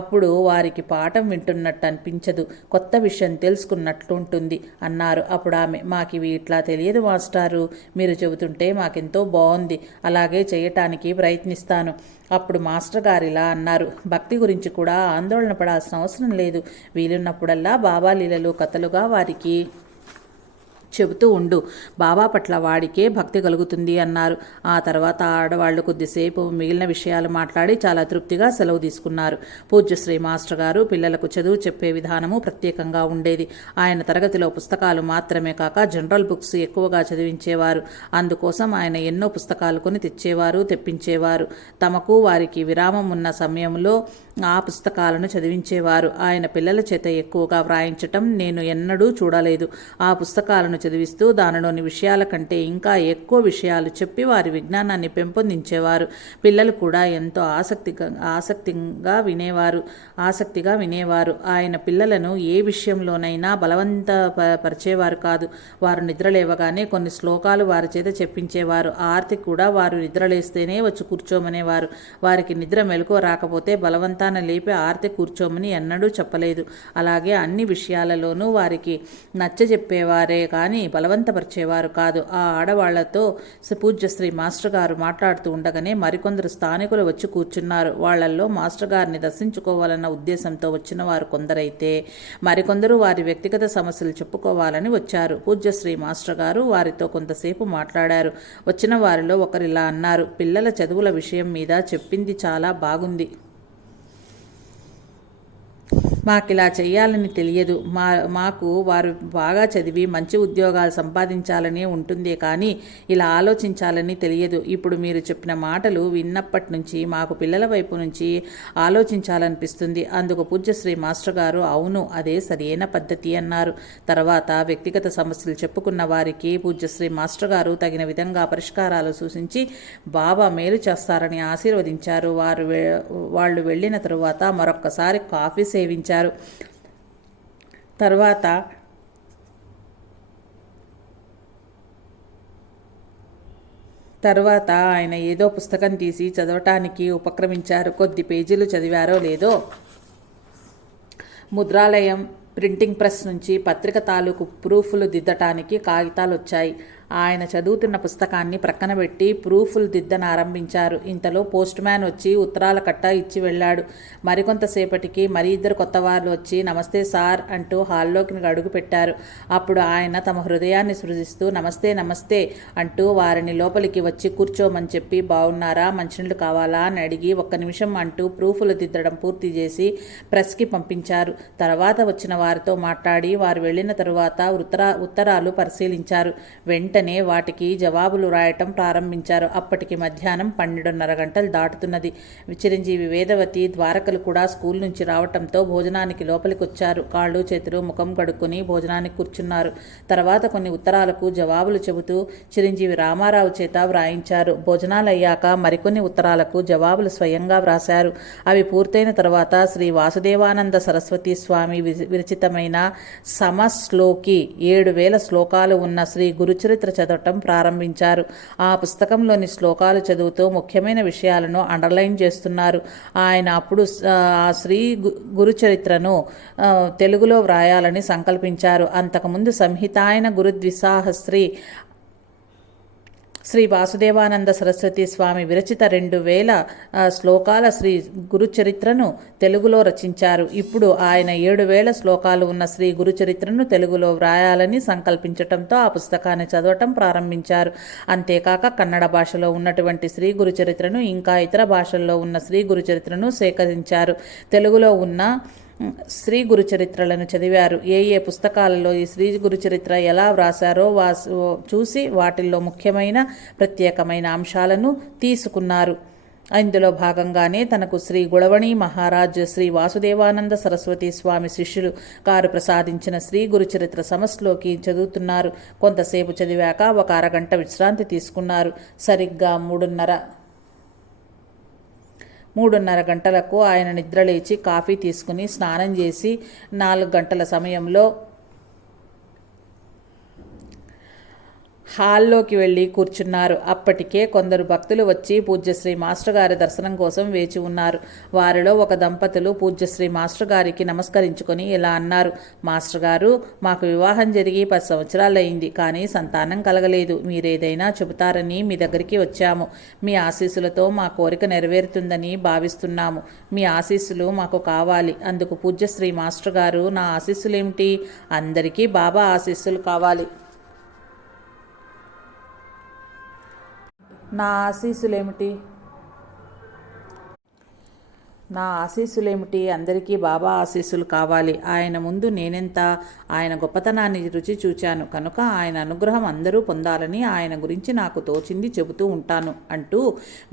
అప్పుడు వారికి పాఠం వింటున్నట్టు అనిపించదు, కొత్త విషయం తెలుసుకున్నట్లు ఉంటుంది అన్నారు. అప్పుడు ఆమె, మాకివి ఇట్లా తెలియదు మాస్టారు, మీరు చెబుతుంటే మాకెంతో బాగుంది, అలాగే చేయటానికి ప్రయత్నిస్తాను. అప్పుడు మాస్టర్ గారిలా అన్నారు, భక్తి గురించి కూడా ఆందోళన పడాల్సిన అవసరం లేదు. వీలున్నప్పుడల్లా బాబా లీలలు కథలుగా వారికి చెబుతూ ఉండు. బాబా పట్ల వాడికే భక్తి కలుగుతుంది అన్నారు. ఆ తర్వాత ఆడవాళ్లు కొద్దిసేపు మిగిలిన విషయాలు మాట్లాడి చాలా తృప్తిగా సెలవు తీసుకున్నారు. పూజ్యశ్రీ మాస్టర్ గారు పిల్లలకు చదువు చెప్పే విధానము ప్రత్యేకంగా ఉండేది. ఆయన తరగతిలో పుస్తకాలు మాత్రమే కాక జనరల్ బుక్స్ ఎక్కువగా చదివించేవారు. అందుకోసం ఆయన ఎన్నో పుస్తకాలు కొని తెప్పించేవారు. తమకు వారికి విరామం ఉన్న సమయంలో ఆ పుస్తకాలను చదివించేవారు. ఆయన పిల్లల చేత ఎక్కువగా వ్రాయించటం నేను ఎన్నడూ చూడలేదు. ఆ పుస్తకాలను చదివిస్తూ దానిలోని విషయాల కంటే ఇంకా ఎక్కువ విషయాలు చెప్పి వారి విజ్ఞానాన్ని పెంపొందించేవారు. పిల్లలు కూడా ఎంతో ఆసక్తిగా వినేవారు. ఆయన పిల్లలను ఏ విషయంలోనైనా బలవంతపరిచేవారు కాదు. వారు నిద్రలేవగానే కొన్ని శ్లోకాలు వారి చేత చెప్పించేవారు. ఆర్తి కూడా వారు నిద్రలేస్తేనే వచ్చి కూర్చోమనేవారు. వారికి నిద్ర మెలకువ రాకపోతే బలవంతాన లేపి ఆర్తి కూర్చోమని ఎన్నడూ చెప్పలేదు. అలాగే అన్ని విషయాలలోనూ వారికి నచ్చజెప్పేవారే కానీ బలవంతపరిచేవారు కాదు. ఆ ఆడవాళ్లతో పూజ్యశ్రీ మాస్టర్ గారు మాట్లాడుతూ ఉండగానే మరికొందరు స్థానికులు వచ్చి కూర్చున్నారు. వాళ్లల్లో మాస్టర్ గారిని దర్శించుకోవాలన్న ఉద్దేశంతో వచ్చిన వారు కొందరైతే మరికొందరు వారి వ్యక్తిగత సమస్యలు చెప్పుకోవాలని వచ్చారు. పూజ్యశ్రీ మాస్టర్ గారు వారితో కొంతసేపు మాట్లాడారు. వచ్చిన వారిలో ఒకరిలా అన్నారు, పిల్లల చదువుల విషయం మీద చెప్పింది చాలా బాగుంది. మాకిలా చెయ్యాలని తెలియదు. మాకు వారు బాగా చదివి మంచి ఉద్యోగాలు సంపాదించాలని ఉంటుందే కానీ ఇలా ఆలోచించాలని తెలియదు. ఇప్పుడు మీరు చెప్పిన మాటలు విన్నప్పటి నుంచి మాకు పిల్లల వైపు నుంచి ఆలోచించాలనిపిస్తుంది. అందుకు పూజ్యశ్రీ మాస్టర్ గారు, అవును, అదే సరైన పద్ధతి అన్నారు. తర్వాత వ్యక్తిగత సమస్యలు చెప్పుకున్న వారికి పూజ్యశ్రీ మాస్టర్ గారు తగిన విధంగా పరిష్కారాలు సూచించి బాబా మేలు చేస్తారని ఆశీర్వదించారు. వాళ్ళు వెళ్ళిన తరువాత మరొక్కసారి కాఫీ సేవించారు. తర్వాత ఆయన ఏదో పుస్తకం తీసి చదవటానికి ఉపక్రమించారు. కొద్ది పేజీలు చదివారో లేదో ముద్రాలయం ప్రింటింగ్ ప్రెస్ నుంచి పత్రిక తాలూకు ప్రూఫ్లు దిద్దటానికి కాగితాలు వచ్చాయి. ఆయన చదువుతున్న పుస్తకాన్ని ప్రక్కన పెట్టి ప్రూఫ్లు దిద్దన ఆరంభించారు. ఇంతలో పోస్ట్ మ్యాన్ వచ్చి ఉత్తరాల కట్ట ఇచ్చి వెళ్ళాడు. మరికొంతసేపటికి ఇద్దరు కొత్తవారు వచ్చి నమస్తే సార్ అంటూ హాల్లోకి అడుగు పెట్టారు. అప్పుడు ఆయన తమ హృదయాన్ని సృజిస్తూ నమస్తే అంటూ వారిని లోపలికి వచ్చి కూర్చోమని చెప్పి, బాగున్నారా, మంచినీళ్ళు కావాలా అని అడిగి ఒక్క నిమిషం అంటూ ప్రూఫ్లు దిద్దడం పూర్తి చేసి ప్రెస్కి పంపించారు. తర్వాత వచ్చిన వారితో మాట్లాడి వారు వెళ్ళిన తరువాత ఉత్తరాలు పరిశీలించారు. వెంటనే వాటికి జవాబులు రాయటం ప్రారంభించారు. అప్పటికి మధ్యాహ్నం 12:30 గంటలు దాటుతున్నది. చిరంజీవి, వేదవతి, ద్వారకలు కూడా స్కూల్ నుంచి రావటంతో భోజనానికి లోపలికి వచ్చారు. కాళ్ళు చేతులు ముఖం కడుక్కుని భోజనానికి కూర్చున్నారు. తర్వాత కొన్ని ఉత్తరాలకు జవాబులు చెబుతూ చిరంజీవి రామారావు చేత వ్రాయించారు. భోజనాలు అయ్యాక మరికొన్ని ఉత్తరాలకు జవాబులు స్వయంగా వ్రాశారు. అవి పూర్తయిన తర్వాత శ్రీ వాసుదేవానంద సరస్వతి స్వామి విరచితమైన సమశ్లోకి 7,000 శ్లోకాలు ఉన్న శ్రీ గురుచరిత్ర చదవటం ప్రారంభించారు. ఆ పుస్తకంలోని శ్లోకాలు చదువుతూ ముఖ్యమైన విషయాలను అండర్లైన్ చేస్తున్నారు. ఆయన అప్పుడు ఆ శ్రీ గురుచరిత్రను తెలుగులో వ్రాయాలని సంకల్పించారు. అంతకుముందు సంహితాయన గురుద్విసాహస్రి శ్రీ వాసుదేవానంద సరస్వతి స్వామి విరచిత 2,000 శ్లోకాల శ్రీ గురుచరిత్రను తెలుగులో రచించారు. ఇప్పుడు ఆయన 7,000 శ్లోకాలు ఉన్న శ్రీ గురుచరిత్రను తెలుగులో వ్రాయాలని సంకల్పించటంతో ఆ పుస్తకాన్ని చదవటం ప్రారంభించారు. అంతేకాక కన్నడ భాషలో ఉన్నటువంటి శ్రీ గురుచరిత్రను ఇంకా ఇతర భాషల్లో ఉన్న శ్రీ గురుచరిత్రను సేకరించారు. తెలుగులో ఉన్న శ్రీ గురుచరిత్రలను చదివారు. ఏ పుస్తకాలలో ఈ శ్రీ గురుచరిత్ర ఎలా వ్రాసారో చూసి వాటిల్లో ముఖ్యమైన ప్రత్యేకమైన అంశాలను తీసుకున్నారు. ఇందులో భాగంగానే తనకు శ్రీ గుళవణి మహారాజ్, శ్రీ వాసుదేవానంద సరస్వతి స్వామి శిష్యులు గారు ప్రసాదించిన శ్రీ గురుచరిత్ర సమస్లోకి చదువుతున్నారు. కొంతసేపు చదివాక ఒక అరగంట విశ్రాంతి తీసుకున్నారు. సరిగ్గా 3:30 గంటలకు ఆయన నిద్రలేచి కాఫీ తీసుకుని స్నానం చేసి 4 గంటల సమయంలో హాల్లోకి వెళ్ళి కూర్చున్నారు. అప్పటికే కొందరు భక్తులు వచ్చి పూజ్యశ్రీ మాస్టర్ గారి దర్శనం కోసం వేచి ఉన్నారు. వారిలో ఒక దంపతులు పూజ్యశ్రీ మాస్టర్ గారికి నమస్కరించుకొని ఇలా అన్నారు: మాస్టర్ గారు, మాకు వివాహం జరిగి 10 సంవత్సరాలయ్యింది, కానీ సంతానం కలగలేదు. మీరేదైనా చెబుతారని మీ దగ్గరికి వచ్చాము. మీ ఆశీస్సులతో మా కోరిక నెరవేరుతుందని భావిస్తున్నాము. మీ ఆశీస్సులు మాకు కావాలి. అందుకు పూజ్యశ్రీ మాస్టర్ గారు, నా ఆశీస్సులేమిటి? అందరికీ బాబా ఆశీస్సులు కావాలి. నా ఆశీస్సులేమిటి? అందరికీ బాబా ఆశీస్సులు కావాలి. ఆయన ముందు నేనెంత? ఆయన గొప్పతనాన్ని రుచి చూచాను కనుక ఆయన అనుగ్రహం అందరూ పొందాలని ఆయన గురించి నాకు తోచింది చెబుతూ ఉంటాను అంటూ,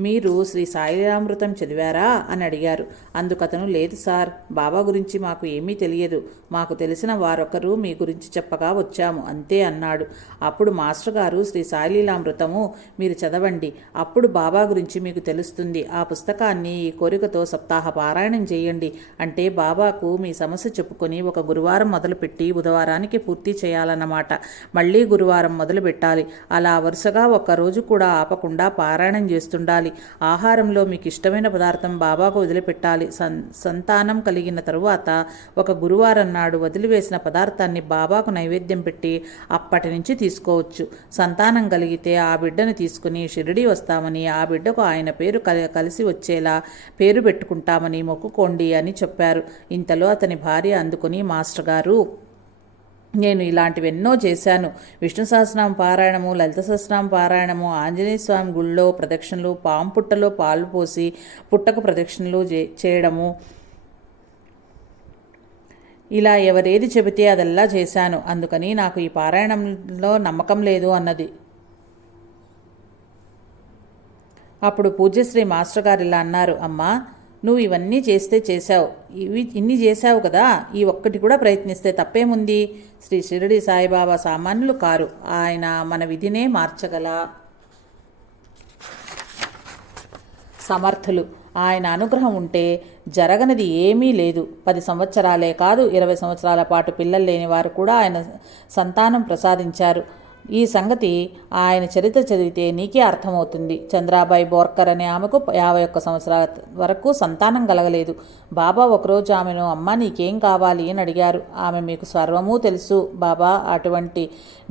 మీరు శ్రీ సాయిరామృతం చదివారా అని అడిగారు. అందుకతను, లేదు సార్, బాబా గురించి మాకు ఏమీ తెలియదు. మాకు తెలిసిన వారొకరు మీ గురించి చెప్పగా వచ్చాము అంతే అన్నాడు. అప్పుడు మాస్టర్ గారు, శ్రీ సాయిలీలామృతము మీరు చదవండి, అప్పుడు బాబా గురించి మీకు తెలుస్తుంది. ఆ పుస్తకాన్ని ఈ కోరికతో సప్తాహ పారాయణం చేయండి అంటే బాబాకు మీ సమస్య చెప్పుకొని ఒక గురువారం మొదలుపెట్టి బుధవారానికి పూర్తి చేయాలన్నమాట. మళ్ళీ గురువారం మొదలు పెట్టాలి. అలా వరుసగా ఒక్క రోజు కూడా ఆపకుండా పారాయణం చేస్తుండాలి. ఆహారంలో మీకు ఇష్టమైన పదార్థం బాబాకు వదిలిపెట్టాలి. సంతానం కలిగిన తరువాత ఒక గురువారం నాడు వదిలివేసిన పదార్థాన్ని బాబాకు నైవేద్యం పెట్టి అప్పటి నుంచి తీసుకోవచ్చు. సంతానం కలిగితే ఆ బిడ్డను తీసుకుని షిరిడి వస్తామని, ఆ బిడ్డకు ఆయన పేరు కలిసి వచ్చేలా పేరు పెట్టుకుంటామని మొక్కుకోండి అని చెప్పారు. ఇంతలో అతని భార్య అందుకుని, మాస్టర్ గారు, నేను ఇలాంటివెన్నో చేశాను. విష్ణు సహస్రనామ పారాయణము, లలిత సహస్రనామ పారాయణము, ఆంజనేయ స్వామి గుళ్ళో ప్రదక్షిణలు, పాము పుట్టలో పాలు పోసి పుట్టకు ప్రదక్షిణలు చేయడము, ఇలా ఎవరేది చెబితే అదల్లా చేశాను. అందుకని నాకు ఈ పారాయణంలో నమ్మకం లేదు అన్నది. అప్పుడు పూజ్యశ్రీ మాస్టర్ గారు ఇలా అన్నారు: అమ్మా, నువ్వు ఇవన్నీ చేశావు, ఇన్ని చేశావు కదా, ఈ ఒక్కటి కూడా ప్రయత్నిస్తే తప్పేముంది? శ్రీ షిరిడి సాయిబాబా సామాన్యులు కారు. ఆయన మన విధినే మార్చగల సమర్థులు. ఆయన అనుగ్రహం ఉంటే జరగనిది ఏమీ లేదు. 10 సంవత్సరాలే కాదు, 20 సంవత్సరాల పాటు పిల్లలు లేని వారు కూడా ఆయన సంతానం ప్రసాదించారు. ఈ సంగతి ఆయన చరిత్ర చదివితే నీకే అర్థమవుతుంది. చంద్రాబాయి బోర్కర్ అనే ఆమెకు 51 సంవత్సరాల వరకు సంతానం కలగలేదు. బాబా ఒకరోజు ఆమెను, అమ్మ నీకేం కావాలి అని అడిగారు. ఆమె, మీకు సర్వమూ తెలుసు బాబా, అటువంటి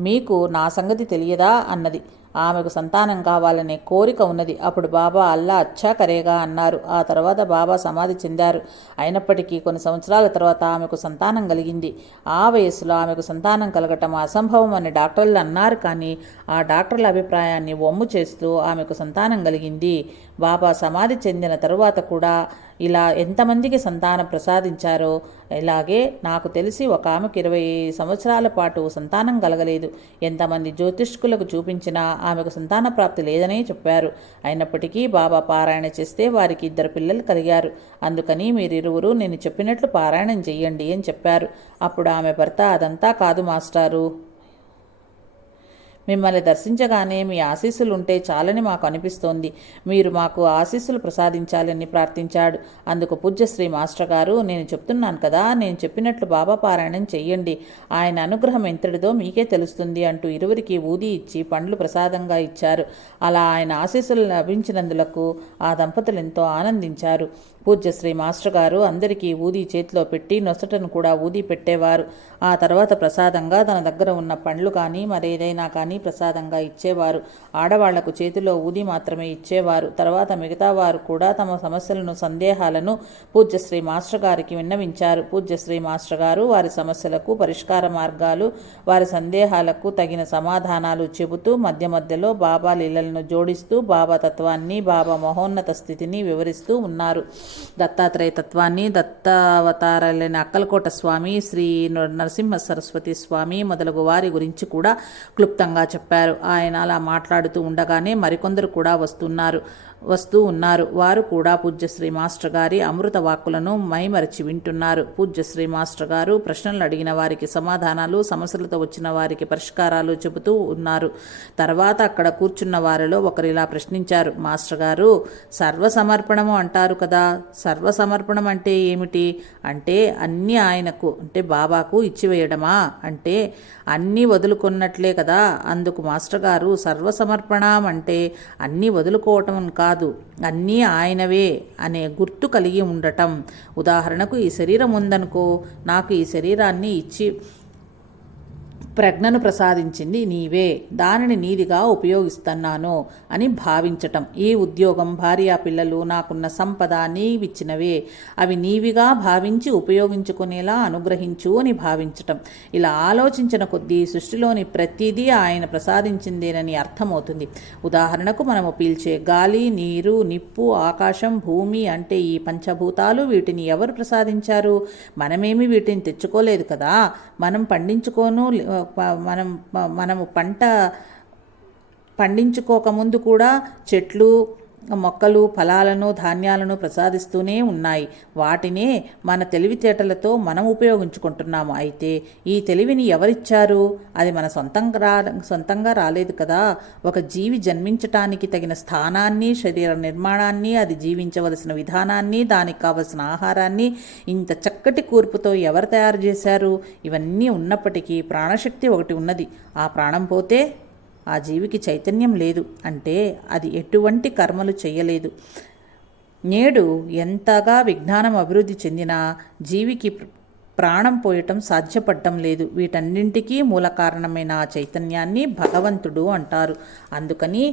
మీకు నా సంగతి తెలియదా అన్నది. ఆమెకు సంతానం కావాలనే కోరిక ఉన్నది. అప్పుడు బాబా, అల్లా అచ్చా కరేగా అన్నారు. ఆ తర్వాత బాబా సమాధి చెందారు. అయినప్పటికీ కొన్ని సంవత్సరాల తర్వాత ఆమెకు సంతానం కలిగింది. ఆ వయస్సులో ఆమెకు సంతానం కలగటం అసంభవం అని డాక్టర్లు అన్నారు. కానీ ఆ డాక్టర్ల అభిప్రాయాన్ని వమ్ము చేస్తూ ఆమెకు సంతానం కలిగింది. బాబా సమాధి చెందిన తరువాత కూడా ఇలా ఎంతమందికి సంతానం ప్రసాదించారో, ఇలాగే నాకు తెలిసి ఒక ఆమెకు 20 సంవత్సరాల పాటు సంతానం కలగలేదు. ఎంతమంది జ్యోతిష్కులకు చూపించినా ఆమెకు సంతాన ప్రాప్తి లేదని చెప్పారు. అయినప్పటికీ బాబా పారాయణ చేస్తే వారికి 2 పిల్లలు కలిగారు. అందుకని మీరిరువురు నేను చెప్పినట్లు పారాయణం చెయ్యండి అని చెప్పారు. అప్పుడు ఆమె భర్త, అదంతా కాదు మాస్టారు, మిమ్మల్ని దర్శించగానే మీ ఆశీస్సులు ఉంటే చాలని మాకు అనిపిస్తోంది. మీరు మాకు ఆశీస్సులు ప్రసాదించాలని ప్రార్థించాడు. అందుకు పూజ్యశ్రీ మాస్టర్ గారు, నేను చెప్తున్నాను కదా, నేను చెప్పినట్లు బాబా పారాయణం చెయ్యండి, ఆయన అనుగ్రహం ఎంతటిదో మీకే తెలుస్తుంది అంటూ ఇరువురికి ఊది ఇచ్చి పండ్లు ప్రసాదంగా ఇచ్చారు. అలా ఆయన ఆశీస్సులు లభించినందులకు ఆ దంపతులు ఎంతో ఆనందించారు. పూజ్యశ్రీ మాస్టర్ గారు అందరికీ ఊది చేతిలో పెట్టి నొసటను కూడా ఊది పెట్టేవారు. ఆ తర్వాత ప్రసాదంగా తన దగ్గర ఉన్న పండ్లు కానీ మరేదైనా కానీ ప్రసాదంగా ఇచ్చేవారు. ఆడవాళ్లకు చేతిలో ఊది మాత్రమే ఇచ్చేవారు. తర్వాత మిగతా వారు కూడా తమ సమస్యలను, సందేహాలను పూజ్యశ్రీ మాస్టర్ గారికి విన్నవించారు. పూజ్యశ్రీ మాస్టర్ గారు వారి సమస్యలకు పరిష్కార మార్గాలు, వారి సందేహాలకు తగిన సమాధానాలు చెబుతూ మధ్య మధ్యలో బాబా లీలలను జోడిస్తూ బాబా తత్వాన్ని, బాబా మహోన్నత స్థితిని వివరిస్తూ ఉన్నారు. దత్తాత్రేయ తత్వాన్ని, దత్తావతారాలైన అక్కలకోట స్వామి, శ్రీ నరసింహ సరస్వతి స్వామి మొదలగు వారి గురించి కూడా క్లుప్తంగా చెప్పారు. ఆయన అలా మాట్లాడుతూ ఉండగానే మరికొందరు కూడా వస్తూ ఉన్నారు. వారు కూడా పూజ్యశ్రీ మాస్టర్ గారి అమృత వాక్కులను మైమరచి వింటున్నారు. పూజ్యశ్రీ మాస్టర్ గారు ప్రశ్నలు అడిగిన వారికి సమాధానాలు, సమస్యలతో వచ్చిన వారికి పరిష్కారాలు చెబుతూ ఉన్నారు. తర్వాత అక్కడ కూర్చున్న వారిలో ఒకరు ఇలా ప్రశ్నించారు, మాస్టర్ గారు, సర్వసమర్పణము అంటారు కదా, సర్వసమర్పణం అంటే ఏమిటి? అంటే అన్నీ ఆయనకు, అంటే బాబాకు ఇచ్చివేయడమా? అంటే అన్నీ వదులుకున్నట్లే కదా. అందుకు మాస్టర్ గారు, సర్వసమర్పణం అంటే అన్నీ వదులుకోవటం కాదు, అన్నీ ఆయనవే అనే గుర్తు కలిగి ఉండటం. ఉదాహరణకు ఈ శరీరం ఉందనుకో, నాకు ఈ శరీరాన్ని ఇచ్చి ప్రజ్ఞను ప్రసాదించింది నీవే, దానిని నీదిగా ఉపయోగిస్తున్నాను అని భావించటం. ఈ ఉద్యోగం, భార్యా పిల్లలు, నాకున్న సంపద నీవిచ్చినవే, అవి నీవిగా భావించి ఉపయోగించుకునేలా అనుగ్రహించు అని భావించటం. ఇలా ఆలోచించిన కొద్దీ సృష్టిలోని ప్రతిదీ ఆయన ప్రసాదించిందేనని అర్థమవుతుంది. ఉదాహరణకు మనము పీల్చే గాలి, నీరు, నిప్పు, ఆకాశం, భూమి అంటే ఈ పంచభూతాలు, వీటిని ఎవరు ప్రసాదించారు? మనమేమి వీటిని తెచ్చుకోలేదు కదా. మనం మనము పంట పండించుకోకముందు కూడా చెట్లు, మొక్కలు ఫలాలను, ధాన్యాలను ప్రసాదిస్తూనే ఉన్నాయి. వాటినే మన తెలివితేటలతో మనం ఉపయోగించుకుంటున్నాము. అయితే ఈ తెలివిని ఎవరిచ్చారు? అది మన సొంతంగా రాలేదు కదా. ఒక జీవి జన్మించటానికి తగిన స్థానాన్ని, శరీర నిర్మాణాన్ని, అది జీవించవలసిన విధానాన్ని, దానికి కావలసిన ఆహారాన్ని ఇంత చక్కటి కూర్పుతో ఎవరు తయారు చేశారు? ఇవన్నీ ఉన్నప్పటికీ ప్రాణశక్తి ఒకటి ఉన్నది. ఆ ప్రాణం పోతే ఆ జీవికి చైతన్యం లేదు, అంటే అది ఎటువంటి కర్మలు చేయలేదు. నేడు ఎంతగా విజ్ఞానం అభివృద్ధి చెందినా జీవికి ప్రాణం పోయటం సాధ్యపడటం లేదు. వీటన్నింటికీ మూల కారణమైన ఆ చైతన్యాన్ని భగవంతుడు అంటారు. అందుకని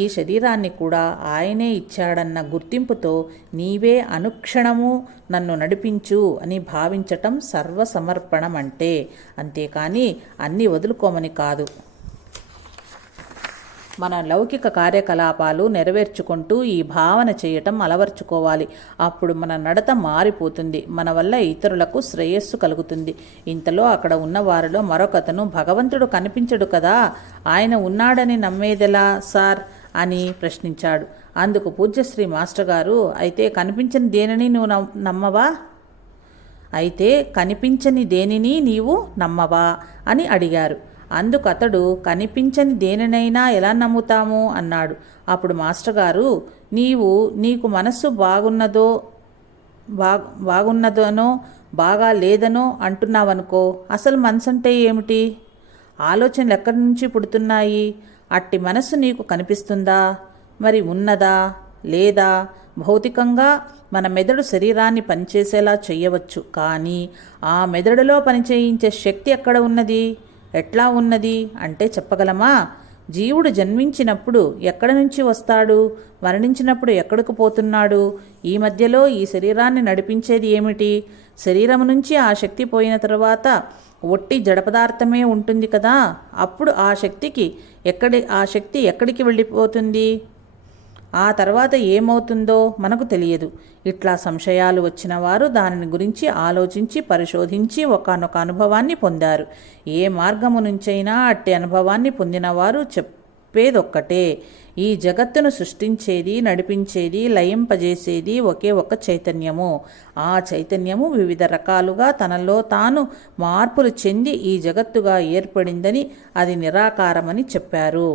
ఈ శరీరాన్ని కూడా ఆయనే ఇచ్చాడన్న గుర్తింపుతో నీవే అనుక్షణము నన్ను నడిపించు అని భావించటం సర్వసమర్పణం అంటే. అంతేకాని అన్నీ వదులుకోమని కాదు. మన లౌకిక కార్యకలాపాలు నెరవేర్చుకుంటూ ఈ భావన చేయటం అలవర్చుకోవాలి. అప్పుడు మన నడత మారిపోతుంది. మన వల్ల ఇతరులకు శ్రేయస్సు కలుగుతుంది. ఇంతలో అక్కడ ఉన్న వారిలో మరొకతను, భగవంతుడు కనిపించడు కదా, ఆయన ఉన్నాడని నమ్మేదెలా సార్ అని ప్రశ్నించాడు. అందుకు పూజ్యశ్రీ మాస్టర్ గారు, అయితే కనిపించని దేనిని నువ్వు నమ్మవా? అయితే కనిపించని దేనిని నీవు నమ్మవా అని అడిగారు. అందుకతడు, కనిపించని దేనినైనా ఎలా నమ్ముతాము అన్నాడు. అప్పుడు మాస్టర్ గారు, నీకు మనస్సు బాగున్నదనో బాగా లేదనో అంటున్నావనుకో, అసలు మనసు అంటే ఏమిటి? ఆలోచనలు ఎక్కడి నుంచి పుడుతున్నాయి? అట్టి మనస్సు నీకు కనిపిస్తుందా? మరి ఉన్నదా లేదా? భౌతికంగా మన మెదడు శరీరాన్ని పనిచేసేలా చేయవచ్చు, కానీ ఆ మెదడులో పనిచేయించే శక్తి ఎక్కడ ఉన్నది? ఎట్లా ఉన్నది అంటే చెప్పగలమా? జీవుడు జన్మించినప్పుడు ఎక్కడి నుంచి వస్తాడు? మరణించినప్పుడు ఎక్కడికి పోతున్నాడు? ఈ మధ్యలో ఈ శరీరాన్ని నడిపించేది ఏమిటి? శరీరం నుంచి ఆ శక్తి పోయిన తర్వాత ఒట్టి జడపదార్థమే ఉంటుంది కదా. అప్పుడు ఆ శక్తి ఎక్కడికి వెళ్ళిపోతుంది? ఆ తర్వాత ఏమవుతుందో మనకు తెలియదు. ఇట్లా సంశయాలు వచ్చిన వారు దానిని గురించి ఆలోచించి పరిశోధించి ఒకానొక అనుభవాన్ని పొందారు. ఏ మార్గము నుంచైనా అట్టి అనుభవాన్ని పొందినవారు చెప్పేదొక్కటే, ఈ జగత్తును సృష్టించేది, నడిపించేది, లయింపజేసేది ఒకే ఒక చైతన్యము. ఆ చైతన్యము వివిధ రకాలుగా తనలో తాను మార్పులు చెంది ఈ జగత్తుగా ఏర్పడిందని, అది నిరాకారమని చెప్పారు.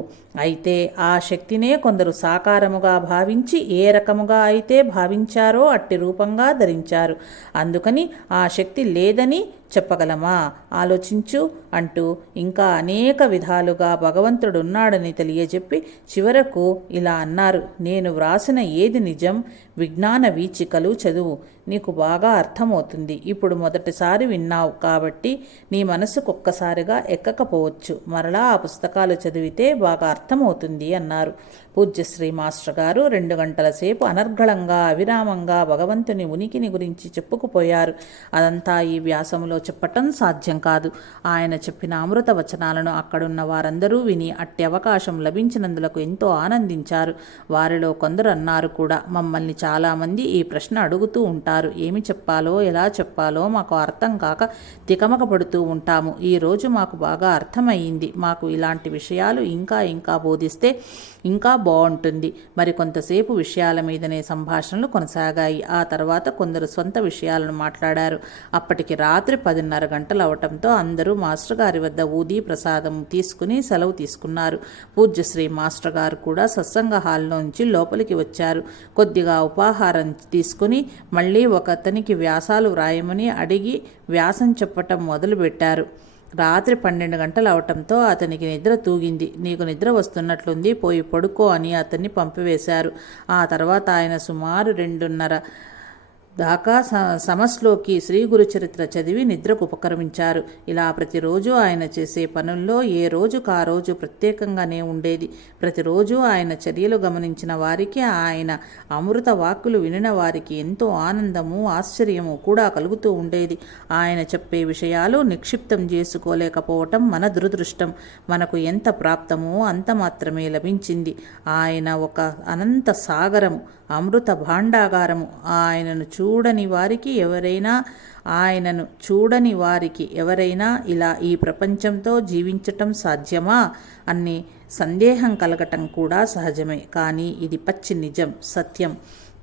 అయితే ఆ శక్తినే కొందరు సాకారముగా భావించి ఏ రకముగా అయితే భావించారో అట్టి రూపంగా ధరించారు. అందుకని ఆ శక్తి లేదని చెప్పగలమా? ఆలోచించు అంటూ ఇంకా అనేక విధాలుగా భగవంతుడున్నాడని తెలియజెప్పి చివరకు ఇలా అన్నారు, నేను వ్రాసిన ఏది నిజం, విజ్ఞాన వీచికలు చదువు, నీకు బాగా అర్థమవుతుంది. ఇప్పుడు మొదటిసారి విన్నావు కాబట్టి నీ మనసుకు ఒక్కసారిగా ఎక్కకపోవచ్చు, మరలా ఆ పుస్తకాలు చదివితే బాగా అర్థమవుతుంది అన్నారు. పూజ్యశ్రీ మాస్టర్ గారు 2 గంటల సేపు అనర్గళంగా అవిరామంగా భగవంతుని ఉనికిని గురించి చెప్పుకుపోయారు. అదంతా ఈ వ్యాసములో చెప్పటం సాధ్యం కాదు. ఆయన చెప్పిన అమృత వచనాలను అక్కడున్న వారందరూ విని అట్టి అవకాశం లభించినందులకు ఎంతో ఆనందించారు. వారిలో కొందరు అన్నారు కూడా, మమ్మల్ని చాలామంది ఈ ప్రశ్న అడుగుతూ ఉంటారు. ఏమి చెప్పాలో ఎలా చెప్పాలో మాకు అర్థం కాక తికమక పడుతూ ఉంటాము. ఈరోజు మాకు బాగా అర్థమయ్యింది. మాకు ఇలాంటి విషయాలు ఇంకా బోధిస్తే ఇంకా బాగుంటుంది. మరి కొంతసేపు విషయాల మీదనే సంభాషణలు కొనసాగాయి. ఆ తర్వాత కొందరు సొంత విషయాలను మాట్లాడారు. అప్పటికి రాత్రి 10:30 గంటలు అవటంతో అందరూ మాస్టర్ గారి వద్ద ఊదీ ప్రసాదం తీసుకుని సెలవు తీసుకున్నారు. పూజ్యశ్రీ మాస్టర్ గారు కూడా సత్సంగ హాల్లోంచి లోపలికి వచ్చారు. కొద్దిగా ఉపాహారం తీసుకుని మళ్ళీ ఒకతనికి వ్యాసాలు వ్రాయమని అడిగి వ్యాసం చెప్పటం మొదలుపెట్టారు. రాత్రి 12 గంటలు అవటంతో అతనికి నిద్ర తూగింది. నీకు నిద్ర వస్తున్నట్లుంది, పోయి పడుకో అని అతన్ని పంపివేశారు. ఆ తర్వాత ఆయన సుమారు 2:30 దాకా సమస్లోకి శ్రీ గురుచరిత్ర చదివి నిద్రకు ఉపక్రమించారు. ఇలా ప్రతిరోజు ఆయన చేసే పనుల్లో ఏ రోజుకు ఆ రోజు ప్రత్యేకంగానే ఉండేది. ప్రతిరోజు ఆయన చర్యలు గమనించిన వారికి, ఆయన అమృత వాక్కులు వినిన వారికి ఎంతో ఆనందము ఆశ్చర్యము కూడా కలుగుతూ ఉండేది. ఆయన చెప్పే విషయాలు నిక్షిప్తం చేసుకోలేకపోవటం మన దురదృష్టం. మనకు ఎంత ప్రాప్తమో అంత మాత్రమే లభించింది. ఆయన ఒక అనంత సాగరము, అమృత భాండాగారము. ఆయనను చూడని వారికి ఎవరైనా ఇలా ఈ ప్రపంచంతో జీవించటం సాధ్యమా అన్ని సందేహం కలగటం కూడా సహజమే. కానీ ఇది పచ్చి నిజం, సత్యం.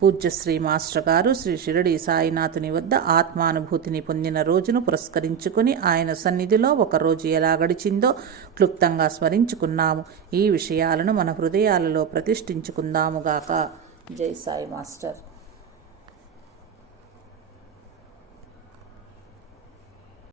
పూజ్యశ్రీ మాస్టర్ గారు శ్రీ షిరిడి సాయినాథుని వద్ద ఆత్మానుభూతిని పొందిన రోజును పురస్కరించుకుని ఆయన సన్నిధిలో ఒక రోజు ఎలా గడిచిందో క్లుప్తంగా స్మరించుకున్నాము. ఈ విషయాలను మన హృదయాలలో ప్రతిష్ఠించుకుందాముగాక. జై సాయి మాస్టర్.